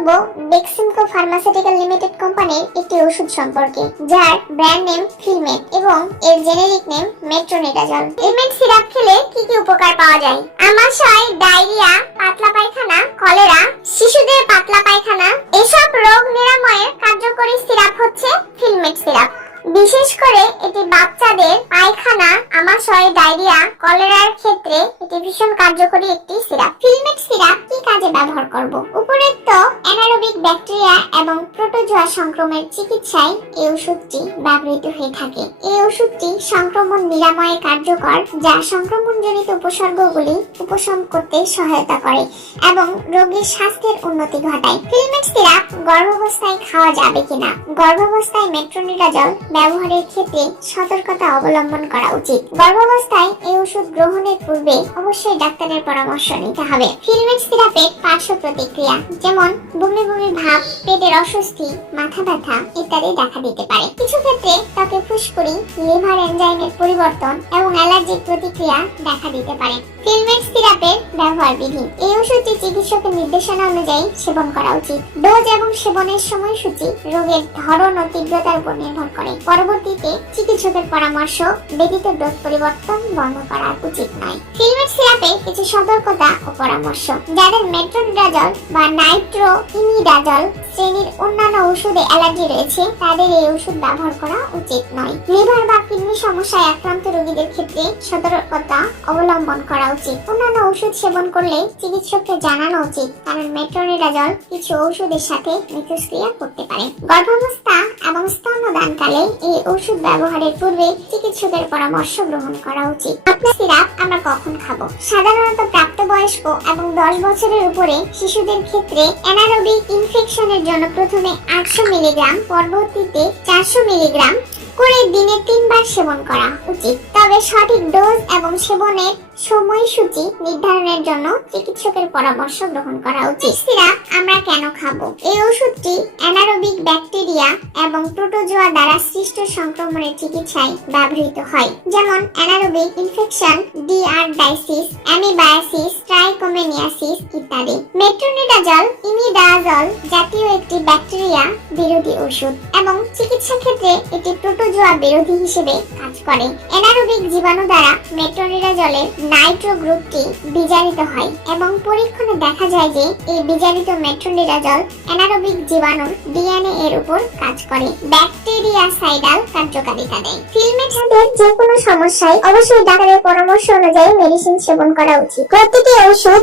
করব Beximco pharmaceutical limited কোম্পানির একটি ওষুধ সম্পর্কে, যার ব্র্যান্ড নেম ফিলমেট এবং এর generic name metronidazole Filmet syrup খেলে কি কি উপকার পাওয়া যায়? আমাশয় ডায়রিয়া পাতলা পায়খানা কলেরা শিশুদের পাতলা পায়খানা, এসব রোগ নিরাময়ের কার্যকরী সিরাপ হচ্ছে ফিলমেট সিরাপ বিশেষ করে এটি বাচ্চাদের পায়খানা আমাশয় ডায়রিয়া কলেরার ক্ষেত্রে এটি ভীষণ কার্যকরী একটি সিরাপ। ফিলমেট সিরাপ কি কাজে ব্যবহার করব? অ্যানারোবিক ব্যাকটেরিয়া এবং প্রোটোজোয়া সংক্রমণের চিকিৎসায় এই ওষুধটি ব্যবহৃত হয়ে থাকে। এই ওষুধটি সংক্রমণ নিরাময়ে কার্যকর, যা সংক্রমণজনিত উপসর্গগুলি উপশম করতে সহায়তা করে এবং রোগীর স্বাস্থ্যের উন্নতি ঘটায়। ফিলমেট সিরাপ গর্ভাবস্থায় খাওয়া যাবে কিনা? গর্ভাবস্থায় মেট্রোনিডাজল ব্যবহারের ক্ষেত্রে সতর্কতা অবলম্বন করা উচিত। গর্ভাবস্থায় এই ওষুধ গ্রহণের পূর্বে অবশ্যই ডাক্তারের পরামর্শ নিতে হবে। ফিলমেট সিরাপের পার্শ্ব প্রতিক্রিয়া, যেমন বমি বমি ভাব, পেটের অস্বস্তি, মাথা ব্যথা ইত্যাদি দেখা দিতে পারে। কিছু ক্ষেত্রে ত্বকে ফুসকুড়ি, লিভার এনজাইমের পরিবর্তন এবং অ্যালার্জিক প্রতিক্রিয়া দেখা দিতে পারে। ফিলমেট সিরাপের ব্যবহার বিধি, এই ওষুধটি চিকিৎসকের নির্দেশনা অনুযায়ী সেবন করা উচিত। ডোজ এবং সেবনের সময়সূচি রোগের ধরন ও তীব্রতার উপর নির্ভর করে। পরবর্তীতে চিকিৎসকের পরামর্শ ব্যতীত ডোজ পরিবর্তন বন্ধ করা উচিত নয়। ফিলমেট সিরাপে কিছু সতর্কতা ও পরামর্শ। যাদের মেট্রোনিডাজল বা নাইট্রো ইমিডাজল শ্রেণির অন্যান্য ওষুধে অ্যালার্জি রয়েছে, তাদের এই ওষুধ ব্যবহার করা উচিত নয়। লিভার বা কিডনি সমস্যায় আক্রান্ত রোগীদের ক্ষেত্রে সতর্কতা অবলম্বন করা উচিত। অন্যান্য ওষুধ সেবন করলে চিকিৎসককে জানানো উচিত, কারণ মেট্রোনিডাজল কিছু ওষুধের সাথে মিথস্ক্রিয়া করতে পারে। গর্ভাবস্থা এবং স্তন্যদানকালে এই ওষুধ ব্যবহারের পূর্বে চিকিৎসকের পরামর্শ গ্রহণ করা উচিত। আপনার সিরাপ আমরা কখন খাব? সাধারণত প্রাপ্তবয়স্ক এবং দশ বছরের উপরে শিশুদের ক্ষেত্রে অ্যানারোবিক ইনফেকশনের জন্য প্রথমে আটশো মিলিগ্রাম, পরবর্তীতে চারশো মিলিগ্রাম করে দিনে তিনবার সেবন করা উচিত। তবে সঠিক ডোজ এবং সেবনের সময়সূচি নির্ধারণের জন্য চিকিৎসকের পরামর্শ গ্রহণ করা উচিত। সিরাপ আমরা কেন খাব? এই ওষুধটি অ্যানারোবিক ব্যাকটেরিয়া এবং প্রোটোজোয়া দ্বারা সৃষ্ট সংক্রমণের চিকিৎসায় ব্যবহৃত হয়। যেমন অ্যানারোবিক ইনফেকশন ডিআরডাইসিস অ্যামিবায়াসিস ট্রাইকোমেনিয়াসিস ইত্যাদি। মেট্রোনিডাজল ইমিডাজল জাতীয় একটি ব্যাকটেরিয়া বিরোধী ওষুধ এবং চিকিৎসা ক্ষেত্রে এটি প্রোটোজোয়া বিরোধী হিসেবে কাজ করে। অ্যানারোবিক জীবাণু দ্বারা মেট্রোনিডাজলের নাইট্রো গ্রুপটি বিজারিত হয় এবং পরীক্ষণে দেখা যায় যে এই বিজারিত মেট্রোনিরাজল অ্যানারোবিক জীবাণুর ডিএনএ এর উপর কাজ করে। ব্যাকটেরিয়া সাইডাল কার্যকারিতা দেয়। ফিল্মেটাদের যে কোনো সমস্যায় অবশ্যই ডাক্তারের পরামর্শ অনুযায়ী মেডিসিন সেবন করা উচিত। প্রতিটি ওষুধ